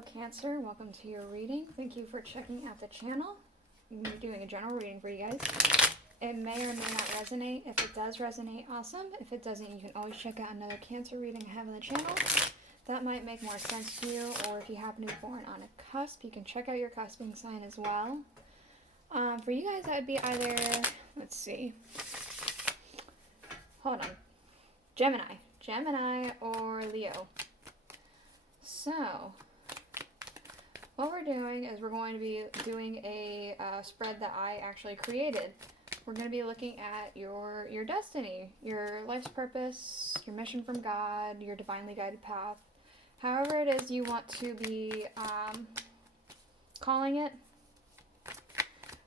Hello Cancer, welcome to your reading. Thank you for checking out the channel. I'm doing a general reading for you guys. It may or may not resonate. If it does resonate, awesome. If it doesn't, you can always check out another Cancer reading I have on the channel. That might make more sense to you, or if you happen to be born on a cusp, you can check out your cusping sign as well. For you guys, that would be either, let's see, hold on, Gemini or Leo. So, what we're doing is we're going to be doing a spread that I actually created. We're going to be looking at your destiny, your life's purpose, your mission from God, your divinely guided path, however it is you want to be calling it.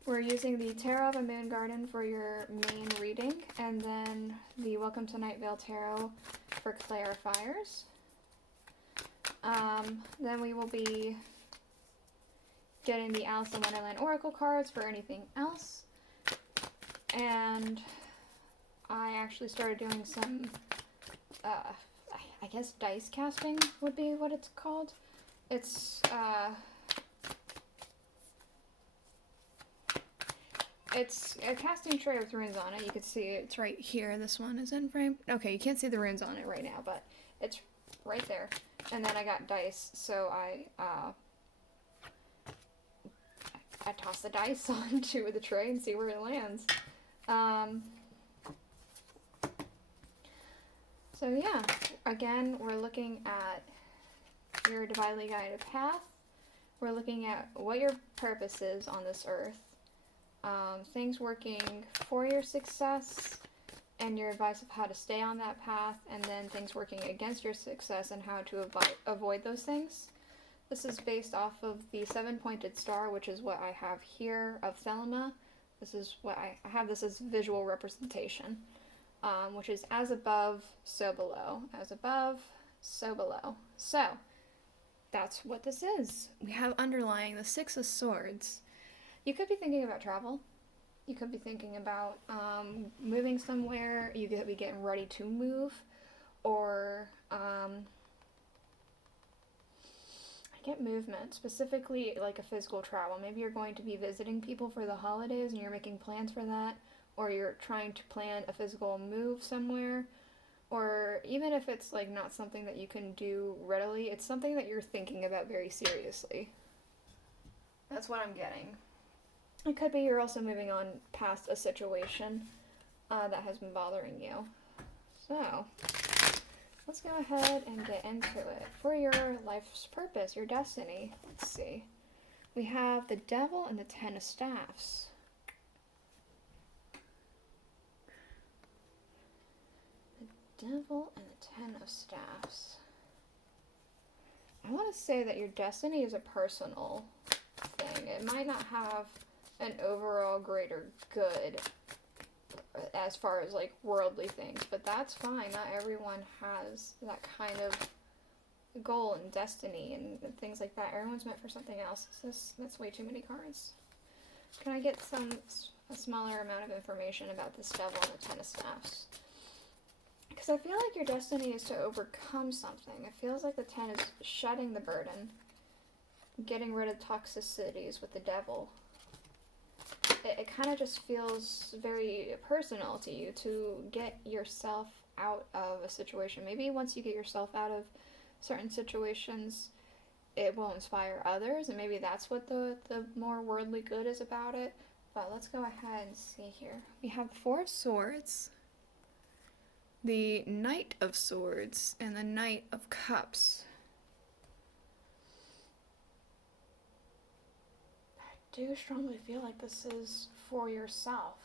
We're using the Tarot of a Moon Garden for your main reading, and then the Welcome to Night Vale Tarot for clarifiers. Then we will be getting the Alice in Wonderland Oracle cards for anything else. And I actually started doing some, I guess dice casting would be what it's called. It's a casting tray with runes on it. You can see it's right here. This one is in frame. Okay, you can't see the runes on it right now, but it's right there. And then I got dice, so I toss the dice onto the tray and see where it lands. So yeah, again, we're looking at your divinely guided path. We're looking at what your purpose is on this earth. Things working for your success and your advice of how to stay on that path, and then things working against your success and how to avoid those things. This is based off of the seven-pointed star, which is what I have here of Thelema. This is what I have this as visual representation, which is as above, so below. As above, so below. So, that's what this is. We have underlying the Six of Swords. You could be thinking about travel. You could be thinking about moving somewhere. You could be getting ready to move. Or, I get movement, specifically like a physical travel. Maybe you're going to be visiting people for the holidays and you're making plans for that. Or you're trying to plan a physical move somewhere. Or even if it's like not something that you can do readily, it's something that you're thinking about very seriously. That's what I'm getting. It could be you're also moving on past a situation that has been bothering you. So, let's go ahead and get into it. For your life's purpose, your destiny, let's see. We have the Devil and the Ten of Staffs. The Devil and the Ten of Staffs. I want to say that your destiny is a personal thing. It might not have an overall greater good as far as like worldly things, but that's fine. Not everyone has that kind of goal and destiny and things like that. Everyone's meant for something else. That's way too many cards. Can I get a smaller amount of information about this Devil and the Ten of Staffs? Because I feel like your destiny is to overcome something. It feels like the Ten is shedding the burden, getting rid of toxicities with the Devil. It kind of just feels very personal to you to get yourself out of a situation. Maybe once you get yourself out of certain situations, it will inspire others, and maybe that's what the more worldly good is about it. But let's go ahead and see here. We have the Four of Swords, the Knight of Swords, and the Knight of Cups. I do strongly feel like this is for yourself.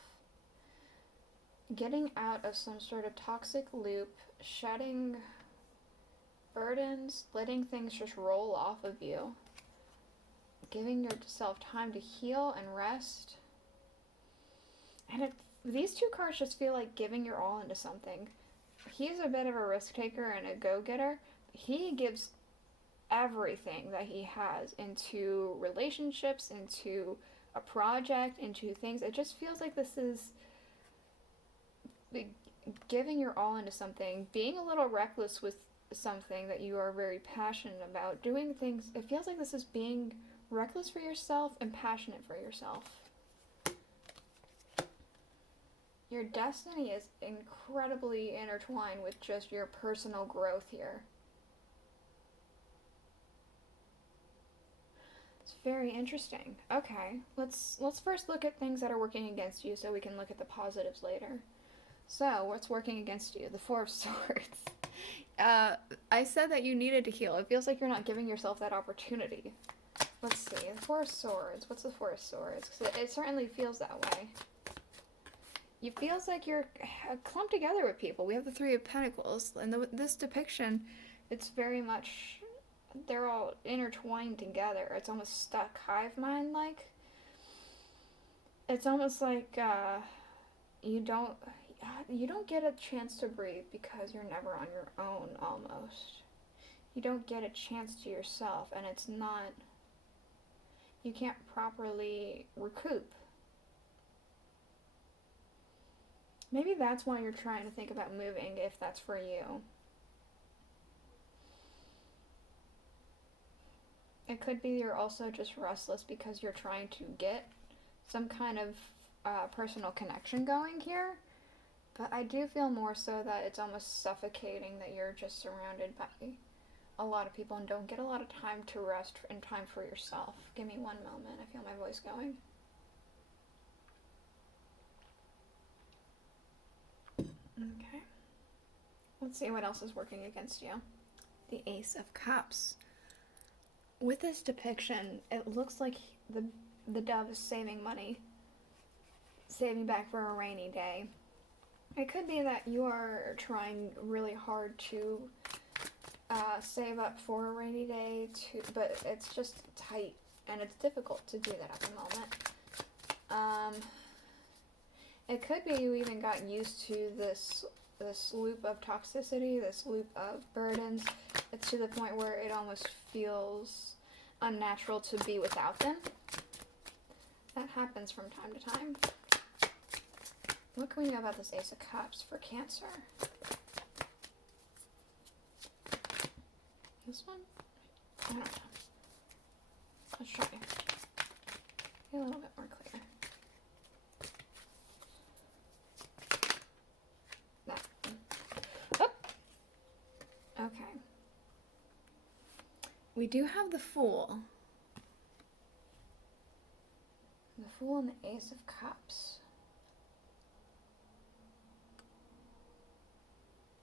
Getting out of some sort of toxic loop, shedding burdens, letting things just roll off of you, giving yourself time to heal and rest. And these two cards just feel like giving your all into something. He's a bit of a risk taker and a go-getter. He gives everything that he has into relationships, into a project, into things. It just feels like this is giving your all into something, being a little reckless with something that you are very passionate about. Doing things, it feels like this is being reckless for yourself and passionate for yourself. Your destiny is incredibly intertwined with just your personal growth here. It's very interesting. Okay, let's first look at things that are working against you so we can look at the positives later. So, what's working against you? The Four of Swords. I said that you needed to heal. It feels like you're not giving yourself that opportunity. Let's see. The Four of Swords. What's the Four of Swords? Because it certainly feels that way. It feels like you're clumped together with people. We have the Three of Pentacles. And this depiction, it's very much, they're all intertwined together. It's almost stuck hive mind-like. It's almost like you don't get a chance to breathe because you're never on your own, almost. You don't get a chance to yourself, and it's not, you can't properly recoup. Maybe that's why you're trying to think about moving, if that's for you. It could be you're also just restless because you're trying to get some kind of personal connection going here. But I do feel more so that it's almost suffocating, that you're just surrounded by a lot of people and don't get a lot of time to rest and time for yourself. Give me one moment. I feel my voice going. Okay. Let's see what else is working against you. The Ace of Cups. With this depiction, it looks like the dove is saving money. Saving back for a rainy day. It could be that you are trying really hard to save up for a rainy day, but it's just tight, and it's difficult to do that at the moment. It could be you even got used to this loop of toxicity, this loop of burdens. It's to the point where it almost feels unnatural to be without them. That happens from time to time. What can we know about this Ace of Cups for Cancer? This one? I don't know. Let's try. Get a little bit more clear. That one. Oh! Okay. We do have the Fool. The Fool and the Ace of Cups.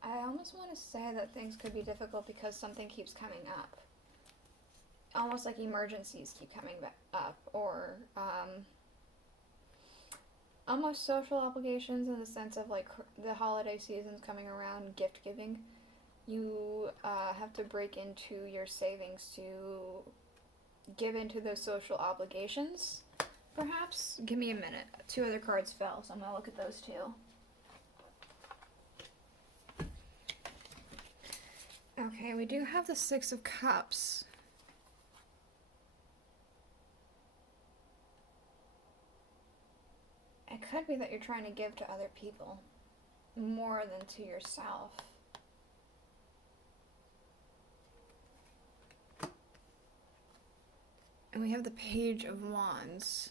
I almost want to say that things could be difficult because something keeps coming up. Almost like emergencies keep coming back up, or almost social obligations in the sense of like the holiday season's coming around, gift giving. You have to break into your savings to give into those social obligations, perhaps. Give me a minute. 2 other cards fell, so I'm going to look at those too. Okay, we do have the Six of Cups. It could be that you're trying to give to other people more than to yourself. And we have the Page of Wands.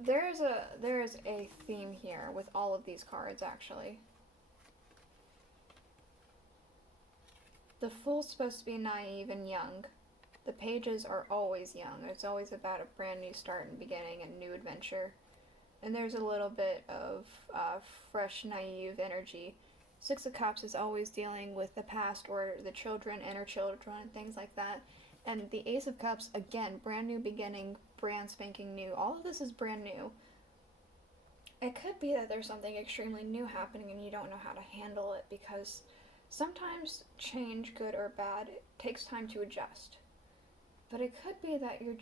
There is a theme here with all of these cards, actually. The Fool's supposed to be naive and young. The Pages are always young. It's always about a brand new start and beginning and new adventure. And there's a little bit of fresh, naive energy. Six of Cups is always dealing with the past or the children, inner children, and things like that. And the Ace of Cups, again, brand new beginning, brand spanking new. All of this is brand new. It could be that there's something extremely new happening and you don't know how to handle it, because sometimes change, good or bad, it takes time to adjust. But it could be that you're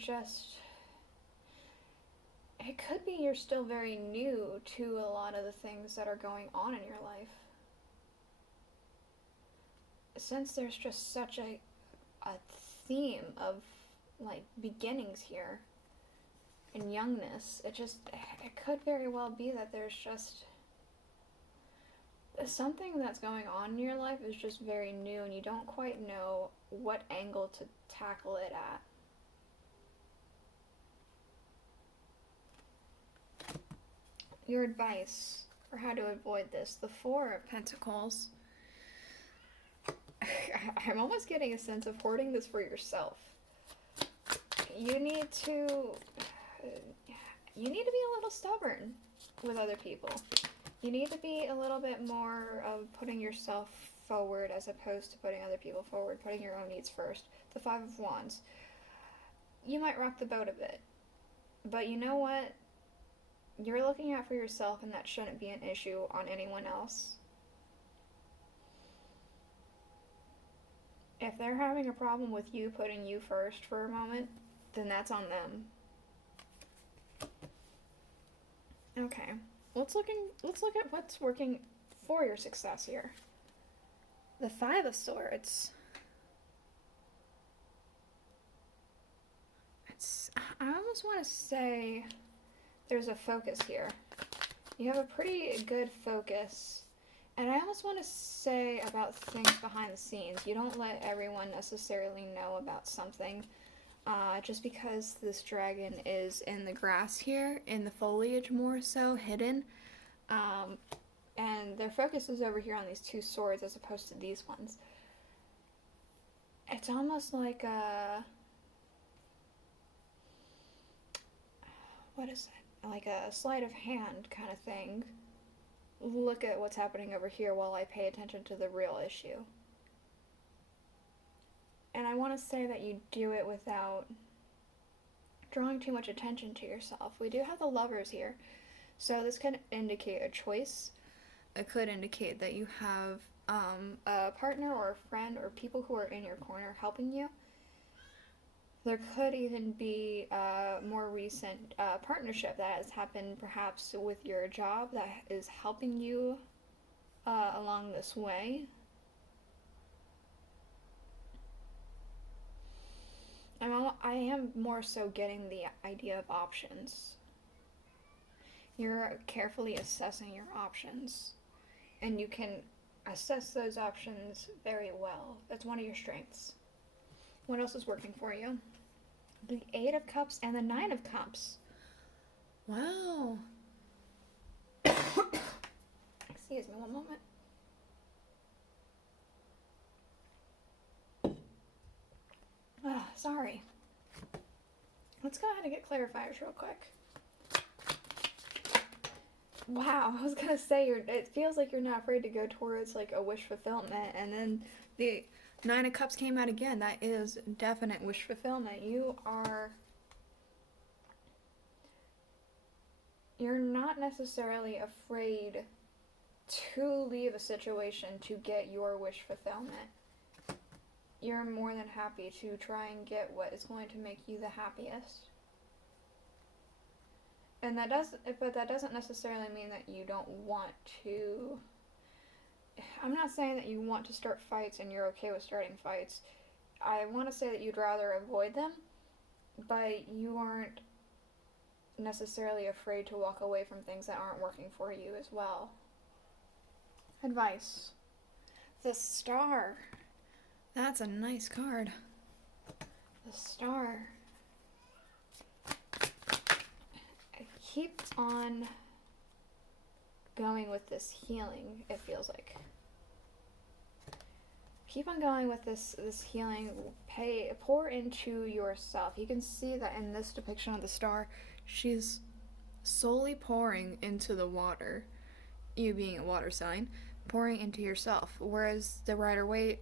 still very new to a lot of the things that are going on in your life. Since there's just such a theme of like beginnings here and youngness, it could very well be that there's just something that's going on in your life is just very new and you don't quite know what angle to tackle it at. Your advice for how to avoid this. The Four of Pentacles. I'm almost getting a sense of hoarding this for yourself. You need to be a little stubborn with other people. You need to be a little bit more of putting yourself forward as opposed to putting other people forward, putting your own needs first. The Five of Wands. You might rock the boat a bit, but you know what? You're looking out for yourself, and that shouldn't be an issue on anyone else. If they're having a problem with you putting you first for a moment, then that's on them. Okay, let's look at what's working for your success here. The Five of Swords. I almost want to say there's a focus here. You have a pretty good focus. And I almost want to say about things behind the scenes. You don't let everyone necessarily know about something. Just because this dragon is in the grass here, in the foliage more so, hidden. And their focus is over here on these two swords as opposed to these ones. It's almost like what is it? Like a sleight of hand kind of thing. Look at what's happening over here while I pay attention to the real issue. And I want to say that you do it without drawing too much attention to yourself. We do have the Lovers here, so this could indicate a choice. It could indicate that you have a partner or a friend or people who are in your corner helping you. There could even be a more recent partnership that has happened perhaps with your job that is helping you along this way. I am more so getting the idea of options. You're carefully assessing your options, and you can assess those options very well. That's one of your strengths. What else is working for you? The Eight of Cups and the Nine of Cups. Wow. Excuse me one moment. Sorry. Let's go ahead and get clarifiers real quick. Wow, I was gonna say it feels like you're not afraid to go towards like a wish fulfillment, and then the Nine of Cups came out again. That is definite wish fulfillment. You're not necessarily afraid to leave a situation to get your wish fulfillment. You're more than happy to try and get what is going to make you the happiest. And that doesn't necessarily mean that you don't want to. I'm not saying that you want to start fights and you're okay with starting fights. I want to say that you'd rather avoid them, but you aren't necessarily afraid to walk away from things that aren't working for you as well. Advice. The Star. That's a nice card. The Star. Keep on going with this healing, it feels like. Keep on going with this healing. Pour into yourself. You can see that in this depiction of the Star, she's solely pouring into the water. You being a water sign, pouring into yourself. Whereas the Rider-Waite,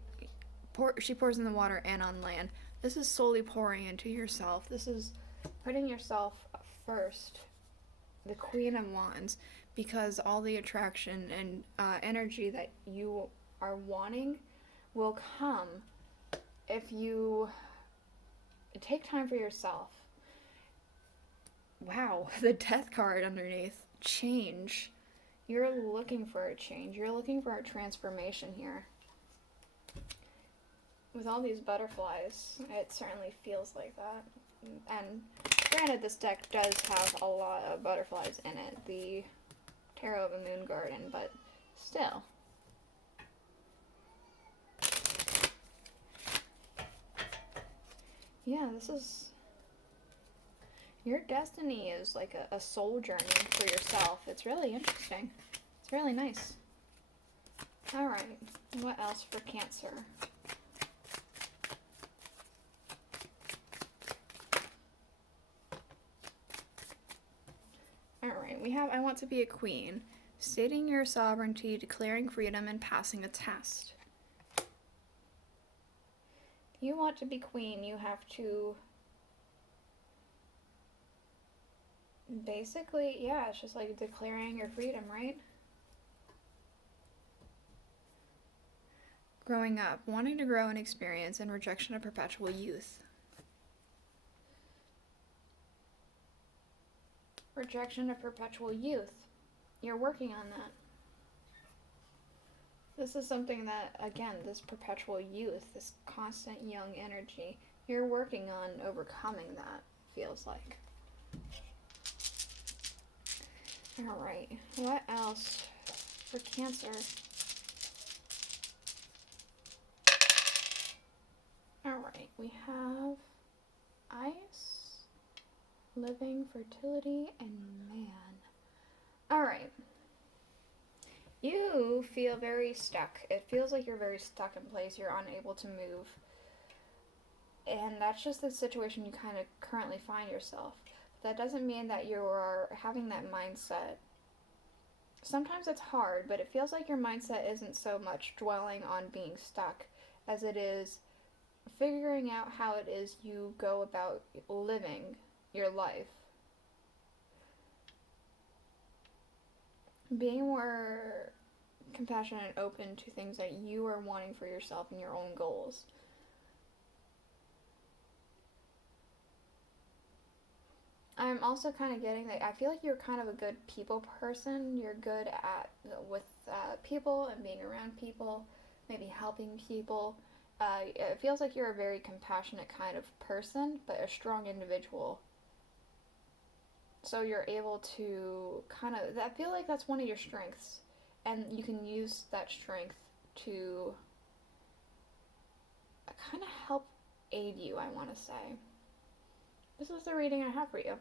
she pours in the water and on land. This is solely pouring into yourself. This is putting yourself first. The Queen of Wands, because all the attraction and energy that you are wanting will come if you take time for yourself. Wow, the Death card underneath. Change. You're looking for a change. You're looking for a transformation here. With all these butterflies, it certainly feels like that. And granted, this deck does have a lot of butterflies in it, the Tarot of a Moon Garden, but still, Yeah, this is... Your destiny is like a soul journey for yourself. It's really interesting. It's really nice. Alright, what else for Cancer? Alright, we have I want to be a queen. Stating your sovereignty, declaring freedom, and passing a test. If you want to be queen, you have to... Basically, yeah, it's just like declaring your freedom, right? Growing up, wanting to grow in experience, and rejection of perpetual youth. Rejection of perpetual youth. You're working on that. This is something that, again, this perpetual youth, this constant young energy, you're working on overcoming that, feels like. Alright, what else for Cancer? Alright, we have ice, living, fertility, and man. Alright. You feel very stuck. It feels like you're very stuck in place. You're unable to move. And that's just the situation you kind of currently find yourself. That doesn't mean that you're having that mindset. Sometimes it's hard, but it feels like your mindset isn't so much dwelling on being stuck as it is figuring out how it is you go about living your life. Being more compassionate and open to things that you are wanting for yourself and your own goals. I'm also kind of getting that I feel like you're kind of a good people person. You're good at with people and being around people, maybe helping people. It feels like you're a very compassionate kind of person, but a strong individual. So you're able to kind of, I feel like that's one of your strengths, and you can use that strength to kind of help aid you, I want to say. This is the reading I have for you.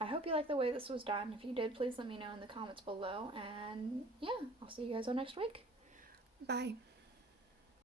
I hope you like the way this was done. If you did, please let me know in the comments below, and yeah, I'll see you guys all next week. Bye.